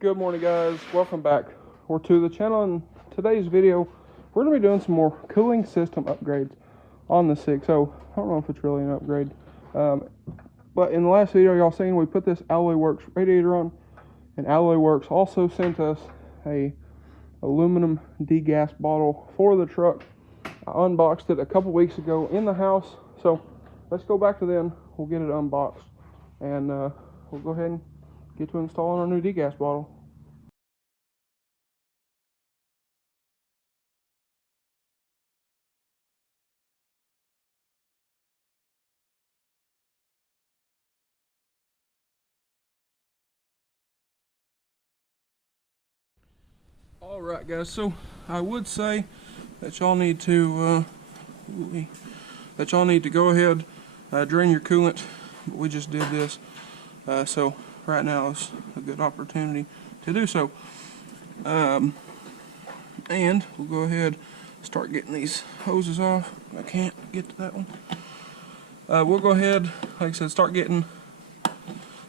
Good morning, guys. Welcome back to the channel. In today's video, we're going to be doing some more cooling system upgrades on the 6.0. I don't know if it's really an upgrade, but in the last video y'all seen, we put this AlloyWorks radiator on, and AlloyWorks also sent us a aluminum degas bottle for the truck. I unboxed it a couple weeks ago in the house, so let's go back to then. We'll get it unboxed, and we'll go ahead and get to installing our new degas bottle. Alright guys, so I would say that y'all need to go ahead, drain your coolant, but we just did this, so right now is a good opportunity to do so. And we'll go ahead and start getting these hoses off. I can't get to that one. We'll go ahead, like I said, start getting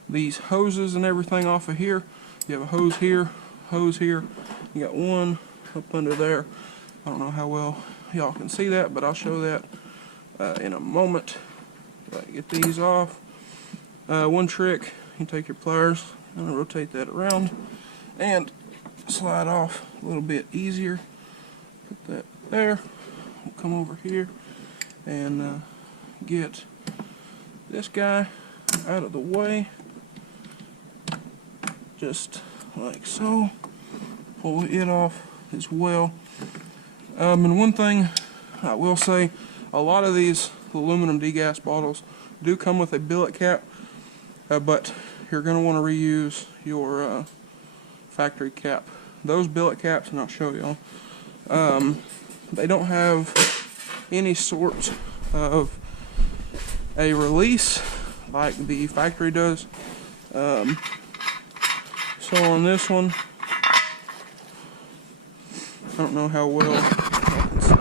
these hoses and everything off of here. You have a hose here, you got one up under there. I don't know how well y'all can see that, but I'll show that in a moment. Get these off. One trick, you take your pliers and rotate that around and slide off a little bit easier. Put that there. We'll come over here and get this guy out of the way, just like so. Pull it off as well. And one thing I will say, a lot of these aluminum degas bottles do come with a billet cap, but you're going to want to reuse your factory cap. Those billet caps, and I'll show y'all, they don't have any sort of a release like the factory does. So on this one, I don't know how well I can see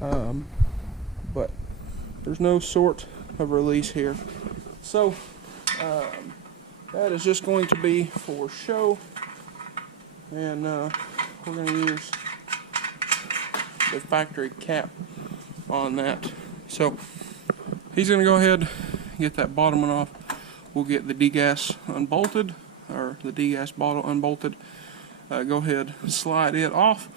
that, but there's no sort of release here. So that is just going to be for show, and we're going to use the factory cap on that. So he's going to go ahead and get that bottom one off. We'll get the degas unbolted, or the degas bottle unbolted. Go ahead and slide it off.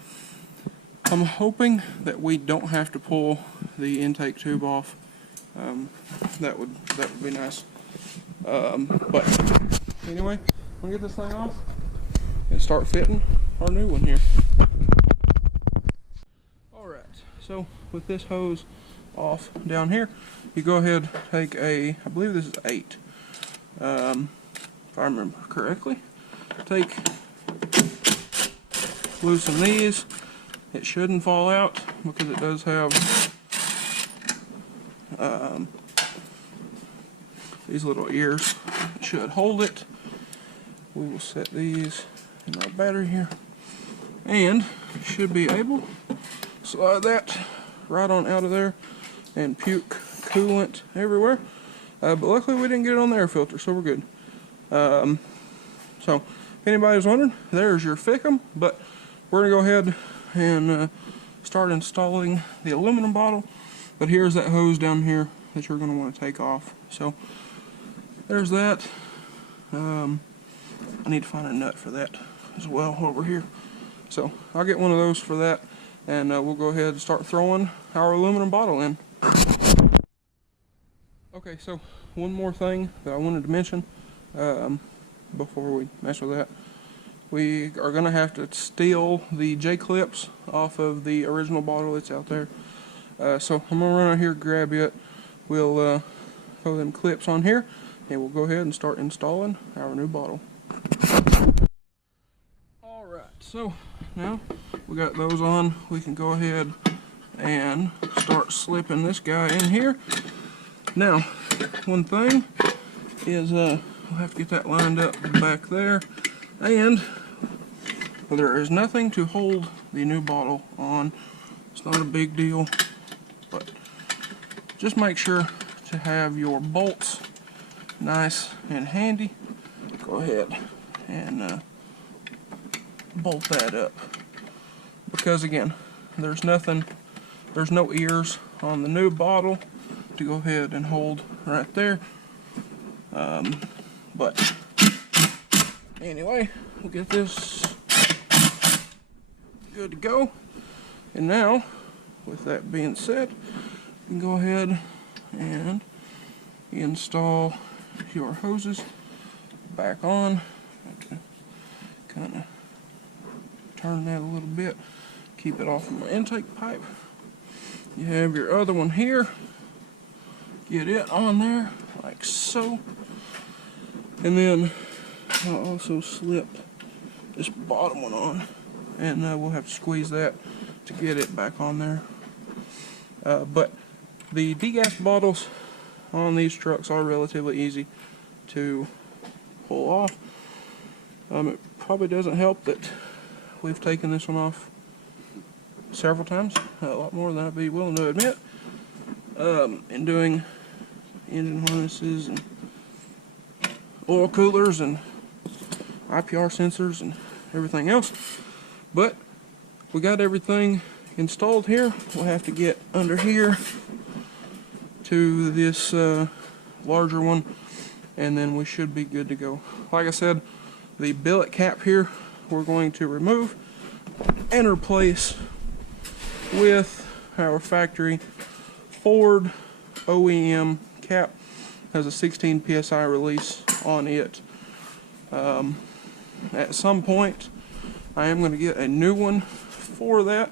I'm hoping that we don't have to pull the intake tube off. That would be nice. But anyway, we'll get this thing off and start fitting our new one here. Alright, so with this hose off down here, you go ahead, take I believe this is 8, if I remember correctly. Loosen these. It shouldn't fall out because it does have these little ears. It should hold it. We will set these in our battery here, and should be able to slide that right on out of there and puke coolant everywhere. But luckily we didn't get it on the air filter, so we're good. So if anybody's wondering, there's your fickum. But we're going to go ahead and start installing the aluminum bottle. But here's that hose down here that you're going to want to take off. So there's that. I need to find a nut for that as well over here. So I'll get one of those for that, and we'll go ahead and start throwing our aluminum bottle in. Okay, so one more thing that I wanted to mention before we mess with that. We are going to have to steal the J-clips off of the original bottle that's out there. So I'm going to run out here, grab it. We'll throw them clips on here, and we'll go ahead and start installing our new bottle. Alright, so now we got those on. We can go ahead and start slipping this guy in here. Now, one thing is we'll have to get that lined up back there, and there is nothing to hold the new bottle on. It's not a big deal, but just make sure to have your bolts nice and handy. Go ahead, and bolt that up. Because again, there's no ears on the new bottle to go ahead and hold right there. But anyway, we'll get this good to go. And now, with that being said, you can go ahead and install your hoses back on. Kind of turn that a little bit, keep it off of my intake pipe. You have your other one here. Get it on there like so. And then I'll also slip this bottom one on, and we'll have to squeeze that to get it back on there. But the degas bottles on these trucks are relatively easy to pull off. It probably doesn't help that we've taken this one off several times, a lot more than I'd be willing to admit, in doing engine harnesses and oil coolers and IPR sensors and everything else. But we got everything installed here. We'll have to get under here to this larger one, and then we should be good to go. Like I said, the billet cap here we're going to remove and replace with our factory Ford OEM cap. Has a 16 psi release on it. At some point I am going to get a new one for that,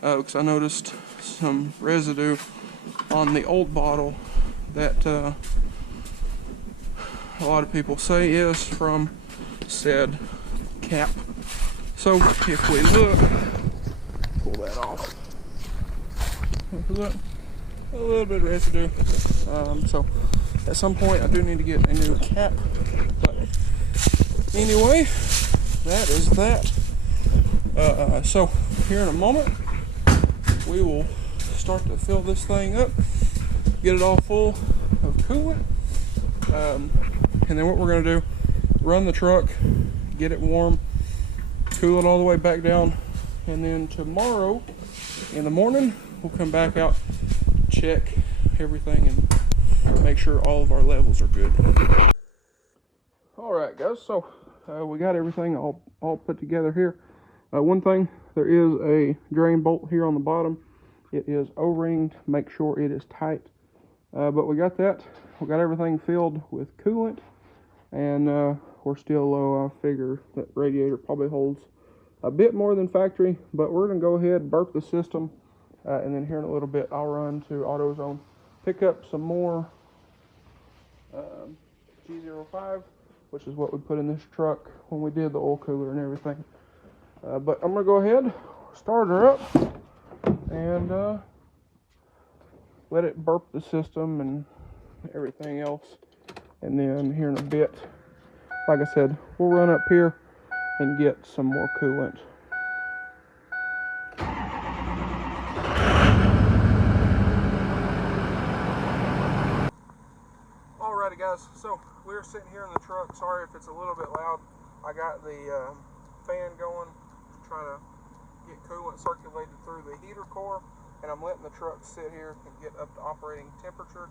because I noticed some residue on the old bottle that a lot of people say is from said cap. So if we look, pull that off, look, a little bit of residue. So at some point I do need to get a new cap, but anyway, that is that. So here in a moment we will start to fill this thing up, get it all full of coolant, and then what we're going to do, run the truck, get it warm, cool it all the way back down, and then tomorrow in the morning we'll come back out, check everything, and make sure all of our levels are good. Alright guys, so we got everything all put together here. One thing, there is a drain bolt here on the bottom. It is O-ringed, make sure it is tight. But we got that. We got everything filled with coolant, and we're still low. I figure that radiator probably holds a bit more than factory, but we're going to go ahead and burp the system, and then here in a little bit I'll run to AutoZone, pick up some more G05, which is what we put in this truck when we did the oil cooler and everything. But I'm going to go ahead, start her up, and let it burp the system and everything else. And then here in a bit, like I said, we'll run up here and get some more coolant. Alrighty guys, so we're sitting here in the truck. Sorry if it's a little bit loud. I got the fan going to try to get coolant circulated through the heater core, and I'm letting the truck sit here and get up to operating temperature,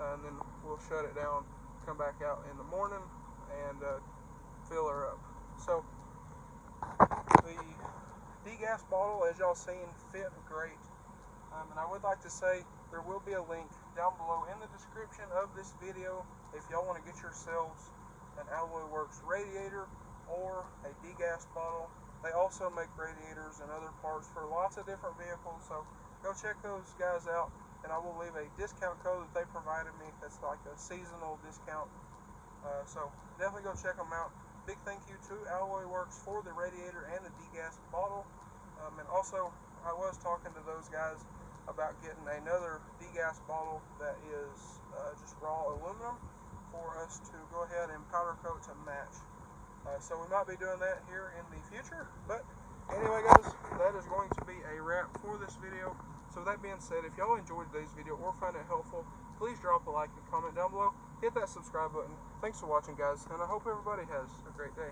and then we'll shut it down, come back out in the morning, and fill her up. So the degas bottle, as y'all seen, fit great, and I would like to say there will be a link down below in the description of this video if y'all want to get yourselves an AlloyWorks radiator or a degas bottle. They also make radiators and other parts for lots of different vehicles, so go check those guys out, and I will leave a discount code that they provided me that's like a seasonal discount. So definitely go check them out. Big thank you to AlloyWorks for the radiator and the degas bottle. And also, I was talking to those guys about getting another degas bottle that is just raw aluminum for us to go ahead and powder coat to match. So we might be doing that here in the future. But anyway guys, that is going to be a wrap for this video. So that being said, if y'all enjoyed today's video or find it helpful, please drop a like and comment down below. hit that subscribe button. Thanks for watching, guys, and I hope everybody has a great day.